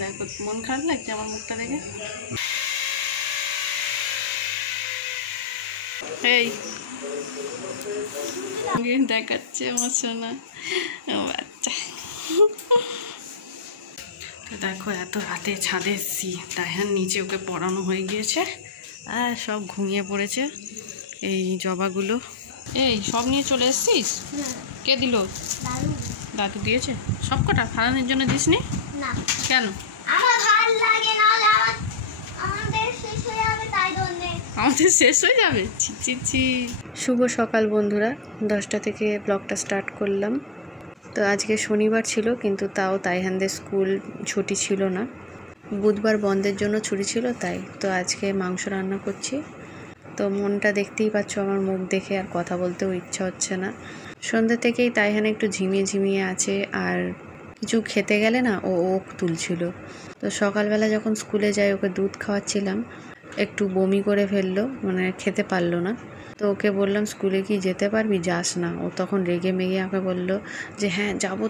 দেখো মন খারাপ লাগছে আমার মুখটা দেখে। এই দেখাচ্ছে আমার সোনা বাচ্চা। তো দেখো এত রাতে ছাদে এসছি, তাইহান নিচে ওকে পড়ানো হয়ে গিয়েছে আর সব ঘুমিয়ে পড়েছে। এই জবাগুলো এই সব নিয়ে চলে এসছিস? কে দিল? দাদু দিয়েছে সব কটা? ফালানোর জন্য দিস নি কেন? আমাদের শেষ হয়ে যাবে। ছি। শুভ সকাল বন্ধুরা, 10টা থেকে ব্লগটা স্টার্ট করলাম। তো আজকে শনিবার ছিল, কিন্তু তাও তাইহানদের স্কুল ছুটি ছিল না, বুধবার বন্ধের জন্য ছুটি ছিল তাই। তো আজকে মাংস রান্না করছি। তো মনটা দেখতেই পাচ্ছ, আমার মুখ দেখে আর কথা বলতেও ইচ্ছা হচ্ছে না। সন্ধ্যে থেকেই তাইহান একটু ঝিমিয়ে আছে, আর কিছু খেতে গেলে না ও তুলছিল। তো সকালবেলা যখন স্কুলে যাই ওকে দুধ খাওয়াচ্ছিলাম, একটু বমি করে ফেললো, মানে খেতে পারলো না। তো ওকে বললাম স্কুলে কি যেতে পারবি, যাস না। ও তখন রেগে মেগে আমাকে বললো যে হ্যাঁ যাবো।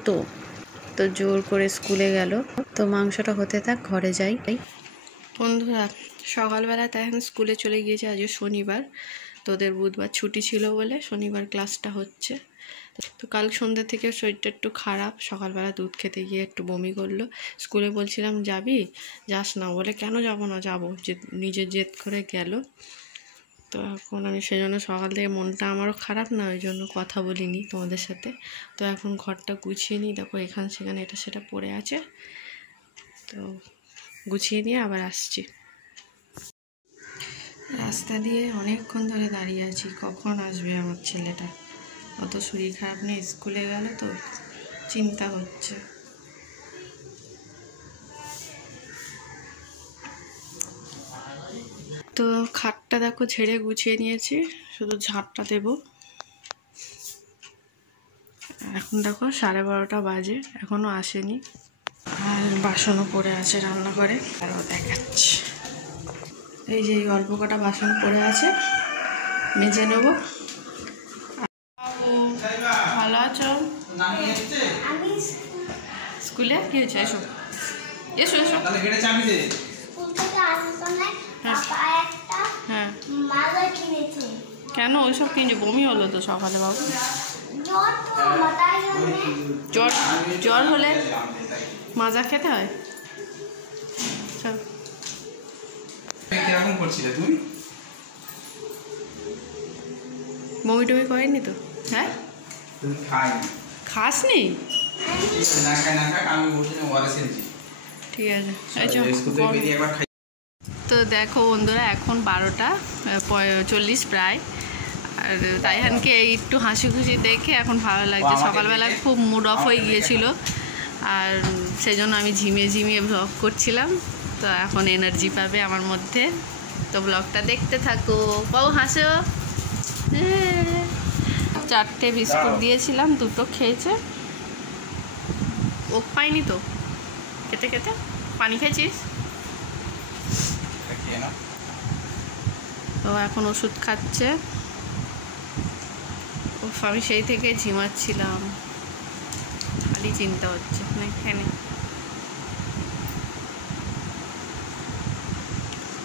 তো জোর করে স্কুলে গেল। তো মাংসটা হতে থাক, ঘরে যাই। বন্ধুরা সকালবেলা তাই এখন স্কুলে চলে গিয়েছে, আজকে শনিবার, তোদের বুধবার ছুটি ছিল বলে শনিবার ক্লাসটা হচ্ছে। তো কাল সন্ধ্যা থেকে শরীরটা একটু খারাপ, সকালবেলা দুধ খেতে গিয়ে একটু বমি করলো। স্কুলে বলছিলাম যাবি, যাস না বলে কেন যাব না, যাবো, যে নিজের জেদ করে গেল। তো এখন আমি সেজন্য সকাল থেকে মনটা আমারও খারাপ না, ওই জন্য কথা বলিনি তোমাদের সাথে। তো এখন ঘরটা গুছিয়ে নিই, দেখো এখানে সেখানে এটা সেটা পড়ে আছে, তো গুছিয়ে নিয়ে আবার আসছি। রাস্তা দিয়ে অনেকক্ষণ ধরে দাঁড়িয়ে আছি, কখন আসবে আমার ছেলেটা। অত শরীর খারাপ নেই, স্কুলে গেল তো চিন্তা হচ্ছে। তো খাটটা দেখো ঝেড়ে গুছিয়ে নিয়েছি, শুধু ঝাঁটটা দেব। এখন দেখো 12:30 বাজে, এখনো আসেনি, আর বাসনও পড়ে আছে রান্নাঘরে, আরও দেখাচ্ছি। এই যে এই অল্প কটা বাসন পড়ে আছে, মেজে নেব। ভালো আছো? স্কুলে কি হয়েছে? এসো এসো এসো। হ্যাঁ কেন ওইসব কিনছে? বমি হলো তো সকালে বাবু। জ্বর হলে মাজা খেতে হয়। চল। কিরকম করছিলে তুমি? বমি টমি করেনি তো? হ্যাঁ তুমি খাসনি? ঠিক আছে। তো দেখো বন্ধুরা এখন 12:40 প্রায়, আর তাইহানকে একটু হাসি খুশি দেখে এখন ভালো লাগছে। সকালবেলা খুব মুড অফ হয়ে গিয়েছিল, আর সেই জন্য আমি ঝিমিয়ে ব্লগ করছিলাম। তো এখন এনার্জি পাবে আমার মধ্যে, তো ব্লগটা দেখতে থাকো। বাবু হাসো। 4টে বিস্কুট দিয়েছিলাম, 2টো খেয়েছে। ও পাইনি তো খেতে পানি খেয়েছিস তো এখন ওষুধ খাচ্ছে। আমি সেই থেকে ঝিমাচ্ছিলাম, খালি চিন্তা হচ্ছে না এখানে।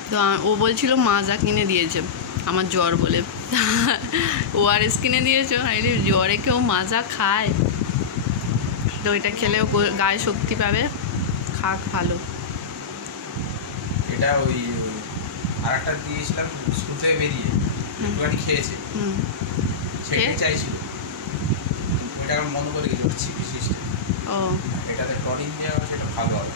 তো ও বলছিল মাজা কিনে দিয়েছে আমার জ্বর বলে, ওআরএস কিনে দিয়েছে। জ্বরে কেউ মাজা খায়? তো ওইটা খেলেও গায়ে শক্তি পাবে, খাক ভালো। এটা ওই আরেকটা দিয়েছিলাম স্কুল থেকে বেরিয়ে, একটুখানি খেয়েছে, সেটাই চাইছিল, ওইটা এখন বন্ধ করে দিচ্ছি বিশেষ। ও এটাতে টনিক দেওয়া হবে, সেটা ভালো হবে।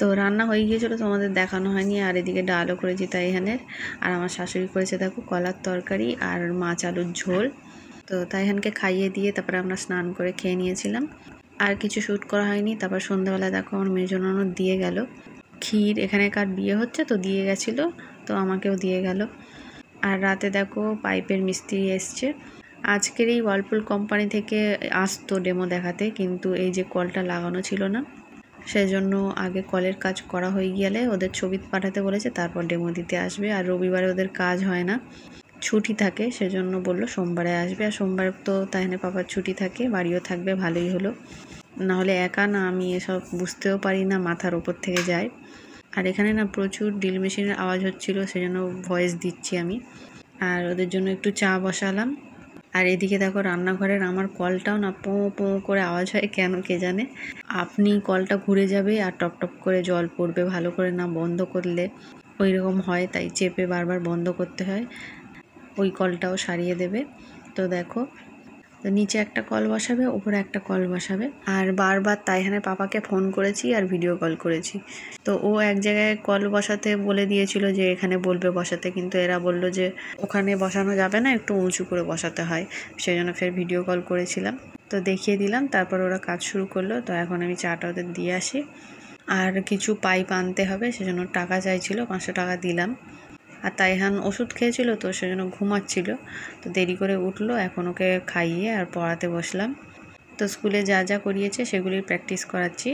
তো রান্না হয়ে গিয়েছিলো, তোমাদের দেখানো হয়নি। আর এদিকে ডালও করেছি তাইহানের, আর আমার শাশুড়ি করেছে দেখো কলার তরকারি আর মাছ আলুর ঝোল। তো তাইহানকে খাইয়ে দিয়ে তারপরে আমরা স্নান করে খেয়ে নিয়েছিলাম, আর কিছু শ্যুট করা হয়নি। তারপর সন্ধ্যাবেলা দেখো আমার মেজো ননদ দিয়ে গেল ক্ষীর, এখানে কার বিয়ে হচ্ছে তো দিয়ে গেছিলো, তো আমাকেও দিয়ে গেল। আর রাতে দেখো পাইপের মিস্ত্রি এসছে। আজকের এই ওয়ার্লপুল কোম্পানি থেকে আসতো ডেমো দেখাতে, কিন্তু এই যে কলটা লাগানো ছিল না, সেজন্য আগে কলের কাজ করা হয়ে গেলে ওদের ছবি পাঠাতে বলেছে, তারপর ডেমো দিতে আসবে। আর রবিবারে ওদের কাজ হয় না, ছুটি থাকে, সেজন্য বললো সোমবারে আসবে। আর সোমবার তো তাইহানের পাপার ছুটি থাকে, বাড়িও থাকবে, ভালোই হলো। নাহলে একা না, আমি এসব বুঝতেও পারি না, মাথার ওপর থেকে যায়। আর এখানে না প্রচুর ড্রিল মেশিনের আওয়াজ হচ্ছিলো, সেজন্য ভয়েস দিচ্ছি আমি। আর ওদের জন্য একটু চা বসালাম। আর এদিকে দেখো রান্নাঘরের আমার কলটাও না পোঁ পোঁ করে আওয়াজ হয়, কেন কে জানে। আপনি কলটা ঘুরে যাবে আর টপ টপ করে জল পড়বে, ভালো করে না বন্ধ করলে ওই রকম হয়, তাই চেপে বারবার বন্ধ করতে হয়। ওই কলটাও সারিয়ে দেবে। তো দেখো, তো নিচে একটা কল বসাবে, উপরে একটা কল বসাবে। আর বারবার তাইহানের পাপাকে ফোন করেছি আর ভিডিও কল করেছি। তো ও এক জায়গায় কল বসাতে বলে দিয়েছিল যে এখানে বলবে বসাতে, কিন্তু এরা বলল যে ওখানে বসানো যাবে না, একটু উঁচু করে বসাতে হয়। সেই জন্য ফের ভিডিও কল করেছিলাম, তো দেখিয়ে দিলাম। তারপর ওরা কাজ শুরু করলো। তো এখন আমি চাটা ওদের দিয়ে আসি। আর কিছু পাইপ আনতে হবে, সেজন্য টাকা চাইছিল, 500 টাকা দিলাম। আর তাইহান ওষুধ খেয়েছিল, তো সেজন্য ঘুমাচ্ছিল, তো দেরি করে উঠলো। এখন ওকে খাইয়ে আর পড়াতে বসলাম। তো স্কুলে যা যা করিয়েছে সেগুলির প্র্যাকটিস করাচ্ছি।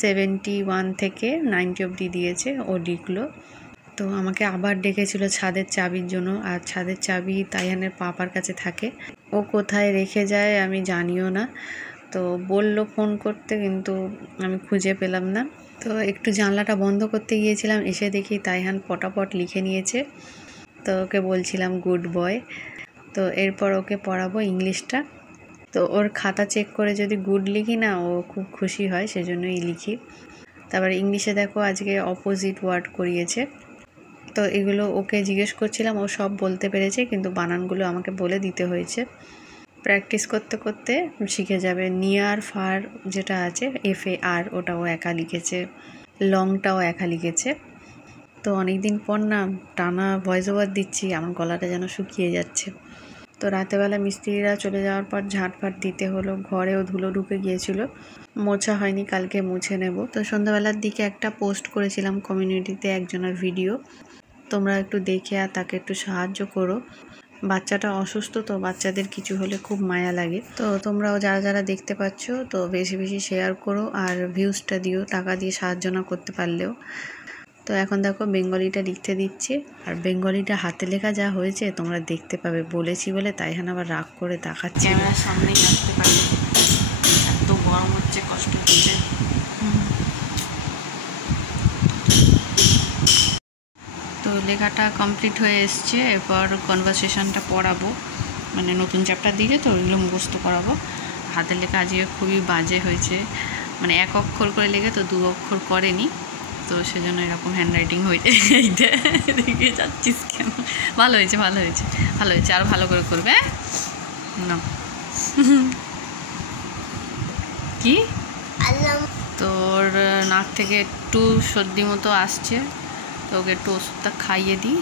71 থেকে 90 অবধি দিয়েছে, ও লিখলো। তো আমাকে আবার ডেকেছিল ছাদের চাবির জন্য। আর ছাদের চাবি তাইহানের পাপার কাছে থাকে, ও কোথায় রেখে যায় আমি জানিও না। তো বললো ফোন করতে, কিন্তু আমি খুঁজে পেলাম না। তো একটু জানলাটা বন্ধ করতে গিয়েছিলাম, এসে দেখি তাইহান পটাপট লিখে নিয়েছে। তো ওকে বলছিলাম গুড বয়। তো এরপর ওকে পড়াবো ইংলিশটা। তো ওর খাতা চেক করে যদি গুড লিখি না, ও খুব খুশি হয়, সেজন্যই লিখি। তারপর ইংলিশে দেখো আজকে অপোজিট ওয়ার্ড করিয়েছে। তো এগুলো ওকে জিজ্ঞেস করছিলাম, ও সব বলতে পেরেছে, কিন্তু বানানগুলো আমাকে বলে দিতে হয়েছে। প্র্যাকটিস করতে করতে শিখে যাবে। নিয়ার ফার যেটা আছে FAR, ওটাও একা লিখেছে, লংটাও একা লিখেছে। তো অনেক দিন পর না টানা ভয়েস ওভার দিচ্ছি, আমার গলাটা যেন শুকিয়ে যাচ্ছে। তো রাতেবেলা মিস্ত্রিরা চলে যাওয়ার পর ঝাঁটফাট দিতে হলো, ঘরেও ধুলো ঢুকে গিয়েছিল, মোছা হয়নি, কালকে মুছে নেব। তো সন্ধ্যাবেলার দিকে একটা পোস্ট করেছিলাম কমিউনিটিতে একজনের ভিডিও, তোমরা একটু দেখে আর তাকে একটু সাহায্য করো। বাচ্চাটা অসুস্থ, তো বাচ্চাদের কিছু হলে খুব মায়া লাগে। তো তোমরাও যারা যারা দেখতে পাচ্ছ, তো বেশি বেশি শেয়ার করো আর ভিউজটা দিও, টাকা দিয়ে সাহায্য না করতে পারলেও। তো এখন দেখো বেঙ্গলিটা লিখতে দিচ্ছে। আর বেঙ্গলিটা হাতে লেখা যা হয়েছে তোমরা দেখতে পাবে, বলেছি বলে তাইহান আবার রাগ করে দেখাচ্ছে। ক্যামেরার সামনেই আসতে পারবে, এত গরম হচ্ছে, কষ্ট হচ্ছে। তো লেখাটা কমপ্লিট হয়ে এসছে, এরপর কনভারসেশনটা পড়াবো, মানে নতুন চ্যাপ্টার দিকে, তো ওইগুলো মুখস্থ করাবো। হাতের লেখা আজকে খুবই বাজে হয়েছে, মানে 1 অক্ষর করে লেখে তো 2 অক্ষর করেনি, তো সেজন্য এরকম হ্যান্ডরাইটিং হয়েছে। এইটা দেখে যাচ্ছিস কেন? ভালো হয়েছে, ভালো হয়েছে, ভালো হয়েছে, আরও ভালো করে করবে। না কি তোর নাক থেকে একটু সর্দি মতো আসছে, তো ওকে একটু ওষুধটা খাইয়ে দিই।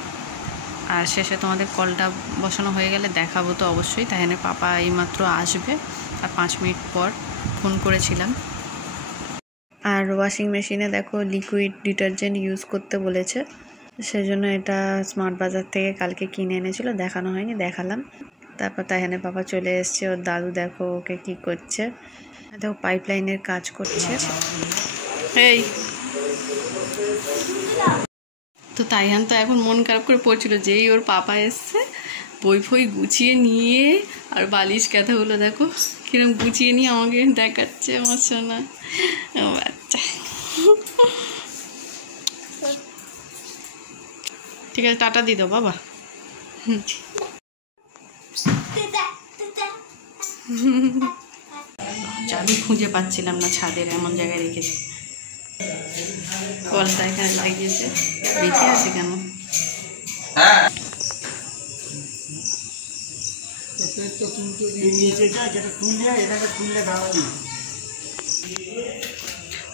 আর শেষে তোমাদের কলটা বসানো হয়ে গেলে দেখাবো তো অবশ্যই। তাইহানের পাপা এইমাত্র আসবে, আর 5 মিনিট পর ফোন করেছিলাম। আর ওয়াশিং মেশিনে দেখো লিকুইড ডিটারজেন্ট ইউজ করতে বলেছে, সেজন্য এটা স্মার্ট বাজার থেকে কালকে কিনে এনেছিল, দেখানো হয়নি, দেখালাম। তারপর তাইহানের পাপা চলে এসছে, ওর দাদু দেখো ওকে কি করছে, দেখো পাইপলাইনের কাজ করছে। এই তো তাইহান তো এখন মন খারাপ করে পড়ছিল, যেই ওর পাপা এসছে বই ফই গুছিয়ে নিয়ে, আর বালিশ কাঁথাগুলো দেখো কিরম গুছিয়ে নিয়ে আমাকে দেখাচ্ছে, আমার সোনা বাচ্চা। ঠিক আছে, টাটা দিয়ে দাও বাবা। চাবি খুঁজে পাচ্ছিলাম না, ছাদের এমন জায়গায় রেখেছি। কলটা এখানে লাগিয়েছে, রেখে আছে কেন?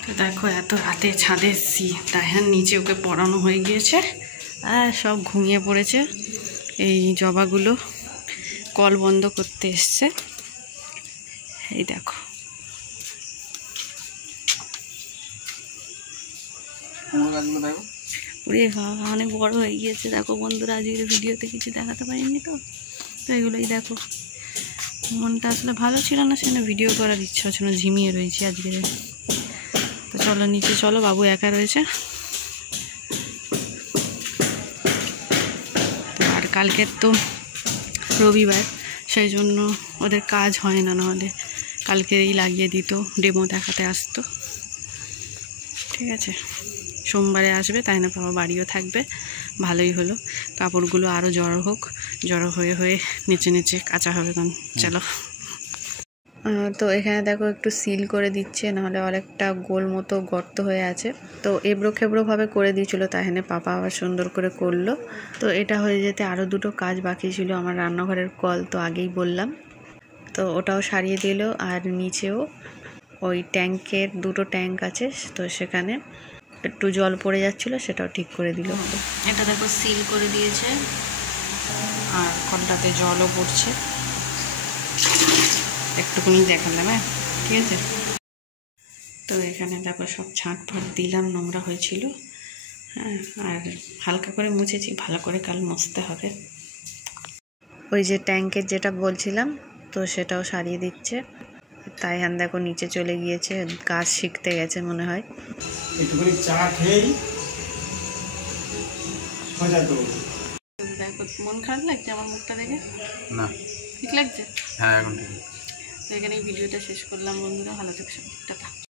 তো দেখো এত রাতে ছাদে এসছি, তাইহান নিচে ওকে পড়ানো হয়ে গিয়েছে আর সব ঘুমিয়ে পড়েছে। এই জবাগুলো কল বন্ধ করতে এসছে, এই দেখো। পুরে অনেক বড় হয়ে গিয়েছে দেখো বন্ধুরা, আজকের ভিডিওতে কিছু দেখাতে পারিনি তো এগুলোই দেখো। মনটা আসলে ভালো ছিল না, সেখানে ভিডিও করার ইচ্ছা হচ্ছিল, ঝিমিয়ে রয়েছে আজকে। চলো নিচে চলো, বাবু একা রয়েছে। আর কালকের তো রবিবার, সেই জন্য ওদের কাজ হয় না, নাহলে কালকেরই লাগিয়ে দিত, ডেমো দেখাতে আসতো। ঠিক আছে, সোমবারে আসবে, তাই না বাবা বাড়িও থাকবে, ভালোই হলো। কাপড়গুলো আরও জড়ো হোক, জড়ো হয়ে হয়ে নিচে নিচে কাঁচা হবে। কারণ চলো, তো এখানে দেখো একটু সিল করে দিচ্ছে, নাহলে অনেকটা গোল মতো গর্ত হয়ে আছে। তো এবড়ো খেবড়োভাবে করে দিয়েছিলো, তাই এখানে পাপা আবার সুন্দর করে করলো। তো এটা হয়ে যেতে আরও দুটো কাজ বাকি ছিল। আমার রান্নাঘরের কল তো আগেই বললাম, তো ওটাও সারিয়ে দিল। আর নিচেও ওই ট্যাঙ্কের দুটো ট্যাঙ্ক আছে, তো সেখানে একটু জল পড়ে যাচ্ছিলো, সেটাও ঠিক করে দিল। এটা দেখো সিল করে দিয়েছে, আর কলটাতে জলও পড়ছে, একটুখানি দেখালাম। হ্যাঁ ঠিক আছে। তো এখানে দেখো সব ছাঁট ফাট দিলাম, নোংরা হয়েছিল। হ্যাঁ, আর হালকা করে মুছেছি, ভালো করে কাল মুছতে হবে। ওই যে ট্যাঙ্কের যেটা বলছিলাম, তো সেটাও সারিয়ে দিচ্ছে। তাই হান দেখো নিচে চলে গিয়েছে, কাজ শিখতে গেছে মনে হয়। একটুখানি চা খেয়েই দেখো মন খারাপ লাগছে আমার মুখটা দেখে? না, ঠিক লাগছে। হ্যাঁ এখন ঠিক। তো এখানে ভিডিওটা শেষ করলাম বন্ধুরা, ভালো থাকছো, টাটা।